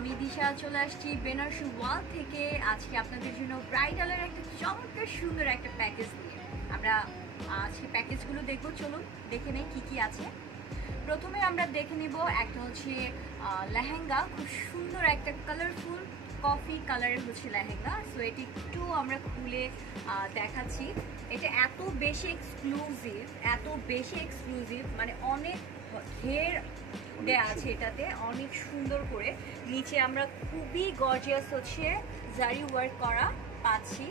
আমি দিশা চলে আসছি বেনারসি ওয়াল থেকে। আজকে আপনাদের জন্য ব্রাইডালের একটা চমৎকার সুন্দর একটা প্যাকেজ নিয়ে আমরা আজকে প্যাকেজগুলো দেখবো। চলুন দেখে নেই কি কি আছে। প্রথমে আমরা দেখে নিব একটা হচ্ছে লেহেঙ্গা, খুব সুন্দর একটা কালারফুল কফি কালারের হচ্ছে লেহেঙ্গা। সো এটি একটু আমরা খুলে দেখাচ্ছি। এটা এত বেশি এক্সক্লুসিভ, মানে অনেক ঘের দেয়া আছে এটাতে, অনেক সুন্দর করে। নিচে আমরা খুবই গর্জিয়াস হচ্ছে জারি ওয়ার্ক করা পাচ্ছি,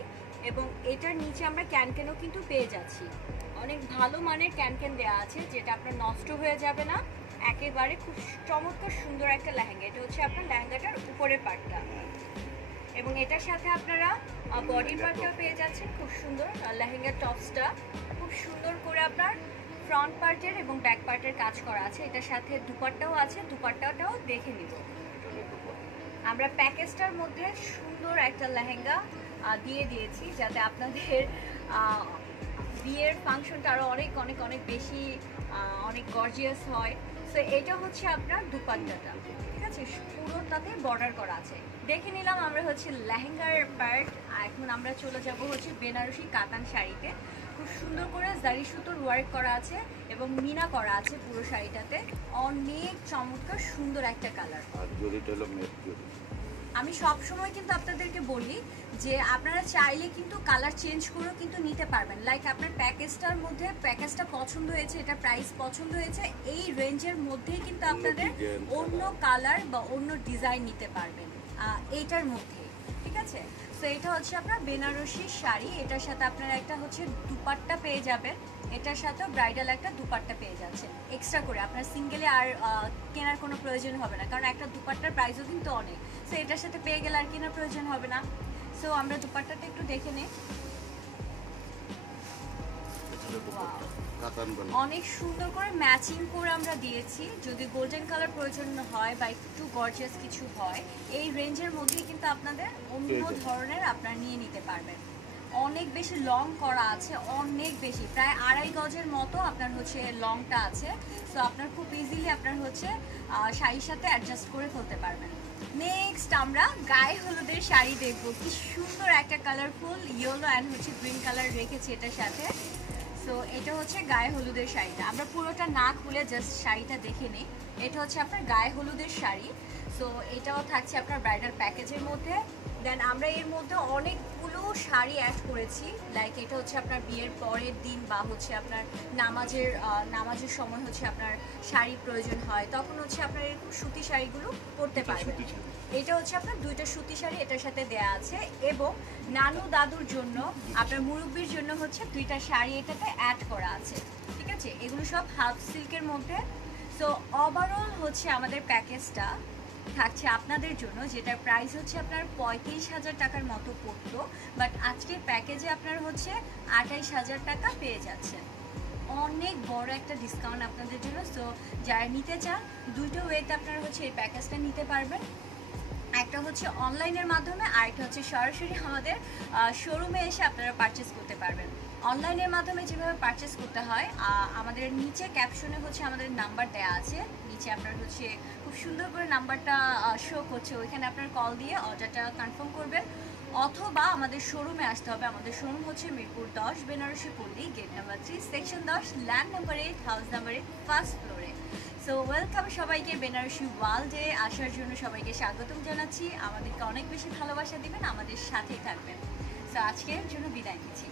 এবং এটার নিচে আমরা ক্যানকেনও কিন্তু পেয়ে যাচ্ছি। অনেক ভালো মানের ক্যানকেন দেওয়া আছে, যেটা আপনার নষ্ট হয়ে যাবে না। একেবারে খুব চমৎকার সুন্দর একটা লেহেঙ্গা। এটা হচ্ছে আপনার লেহেঙ্গাটার উপরের পার্টটা, এবং এটার সাথে আপনারা বডি পার্টটাও পেয়ে যাচ্ছেন। খুব সুন্দর লেহেঙ্গার টপসটা খুব সুন্দর করে আপনার ফ্রন্ট পার্টের এবং ব্যাক পার্টের কাজ করা আছে। এটার সাথে দুপাট্টাও আছে, দুপাট্টাটাও দেখে নিব। আমরা প্যাকেজটার মধ্যে সুন্দর একটা লেহেঙ্গা দিয়ে দিয়েছি, যাতে আপনাদের বিয়ের ফাংশনটা আরও অনেক অনেক অনেক বেশি অনেক গর্জিয়াস হয়। সো এটা হচ্ছে আপনার দুপাট্টাটা, ঠিক আছে, পুরোটাতে বর্ডার করা আছে। দেখে নিলাম আমরা হচ্ছে লেহেঙ্গার পার্ট। এখন আমরা চলে যাব হচ্ছে বেনারসি কাতান শাড়িতে। খুব সুন্দর করে জারি সুতোর ওয়ার্ক করা আছে এবং মিনা করা আছে পুরো শাড়িটাতে। অনেক চমৎকার সুন্দর একটা কালার। আমি সব সময় কিন্তু আপনাদেরকে বলি যে আপনারা চাইলে কিন্তু কালার চেঞ্জ করেও কিন্তু নিতে পারবেন। লাইক আপনার প্যাকেজটার মধ্যে প্যাকেজটা পছন্দ হয়েছে, এটা প্রাইস পছন্দ হয়েছে, এই রেঞ্জের মধ্যেই কিন্তু আপনাদের অন্য কালার বা অন্য ডিজাইন নিতে পারবেন এইটার মধ্যে, ঠিক আছে। সো এটা হচ্ছে আপনার বেনারসি শাড়ি। এটার সাথে আপনারা একটা হচ্ছে দুপাট্টা পেয়ে যাবেন। এটার সাথেও ব্রাইডাল একটা দুপাট্টা পেয়ে যাচ্ছেন এক্সট্রা করে। আপনার সিঙ্গেলে আর কেনার কোনো প্রয়োজন হবে না, কারণ একটা দুপাট্টার প্রাইসও কিন্তু অনেক। সো এটার সাথে পেয়ে গেলে আর কেনার প্রয়োজন হবে না। সো আমরা দুপাট্টাটা একটু দেখে নিই। অনেক সুন্দর করে ম্যাচিং করে আমরা দিয়েছি। যদি গোল্ডেন কালার প্রয়োজন হয় বা একটু গর্জিয়াস কিছু হয়, এই রেঞ্জের মধ্যেই কিন্তু আপনাদের অন্য ধরনের আপনারা নিয়ে নিতে পারবেন। অনেক বেশি লং করা আছে, অনেক বেশি, প্রায় 2.5 গজের মতো আপনার হচ্ছে লংটা আছে। সো আপনার খুব ইজিলি আপনার হচ্ছে শাড়ির সাথে অ্যাডজাস্ট করে ফেলতে পারবেন। নেক্সট আমরা গায়ে হলুদের শাড়ি দেখবো। কি সুন্দর একটা কালারফুল ইয়েলো অ্যান্ড হচ্ছে গ্রিন কালার রেখেছি এটার সাথে। সো এটা হচ্ছে গায়ে হলুদের শাড়িটা। আমরা পুরোটা না খুলে জাস্ট শাড়িটা দেখে নিই। এটা হচ্ছে আপনার গায়ে হলুদের শাড়ি। সো এটাও থাকছে আপনার ব্রাইডাল প্যাকেজের মধ্যে। দেন আমরা এর মধ্যে অনেকগুলো শাড়ি অ্যাড করেছি। লাইক এটা হচ্ছে আপনার বিয়ের পরের দিন বা হচ্ছে আপনার নামাজের সময় হচ্ছে আপনার শাড়ি প্রয়োজন হয়, তখন হচ্ছে আপনার এরকম সুতি শাড়িগুলো পরতে পারবেন। এটা হচ্ছে আপনার 2টা সুতি শাড়ি এটার সাথে দেয়া আছে, এবং নানু দাদুর জন্য আপনার মুরব্বির জন্য হচ্ছে 2টা শাড়ি এটাতে অ্যাড করা আছে, ঠিক আছে। এগুলো সব হাফ সিল্কের মধ্যে। সো ওভারঅল হচ্ছে আমাদের প্যাকেজটা থাকছে আপনাদের জন্য, যেটার প্রাইস হচ্ছে আপনার 35,000 টাকার মতো পড়তো, বাট আজকের প্যাকেজে আপনার হচ্ছে 28,000 টাকা পেয়ে যাচ্ছেন। অনেক বড় একটা ডিসকাউন্ট আপনাদের জন্য। সো যারা নিতে চান, 2টো ওয়েতে আপনারা হচ্ছে এই প্যাকেজটা নিতে পারবেন। একটা হচ্ছে অনলাইনের মাধ্যমে, আর একটা হচ্ছে সরাসরি আমাদের শোরুমে এসে আপনারা পারচেস করতে পারবেন। অনলাইনের মাধ্যমে যেভাবে পারচেস করতে হয়, আমাদের নিচে ক্যাপশনে হচ্ছে আমাদের নাম্বার দেওয়া আছে। নিচে আপনার হচ্ছে খুব সুন্দর করে নাম্বারটা শো করছে, ওইখানে আপনার কল দিয়ে অর্ডারটা কনফার্ম করবেন, অথবা আমাদের শোরুমে আসতে হবে। আমাদের শোরুম হচ্ছে Mirpur 10 Benarasi Palli, gate number 3, section 10, land number 8, house number 8, first ফ্লোরে। সো ওয়েলকাম সবাইকে বেনারসি ওয়ার্ল্ডে আসার জন্য সবাইকে স্বাগতম জানাচ্ছি। আমাদেরকে অনেক বেশি ভালোবাসা দিবেন, আমাদের সাথেই থাকবেন। সো আজকের জন্য বিদায় নিচ্ছি।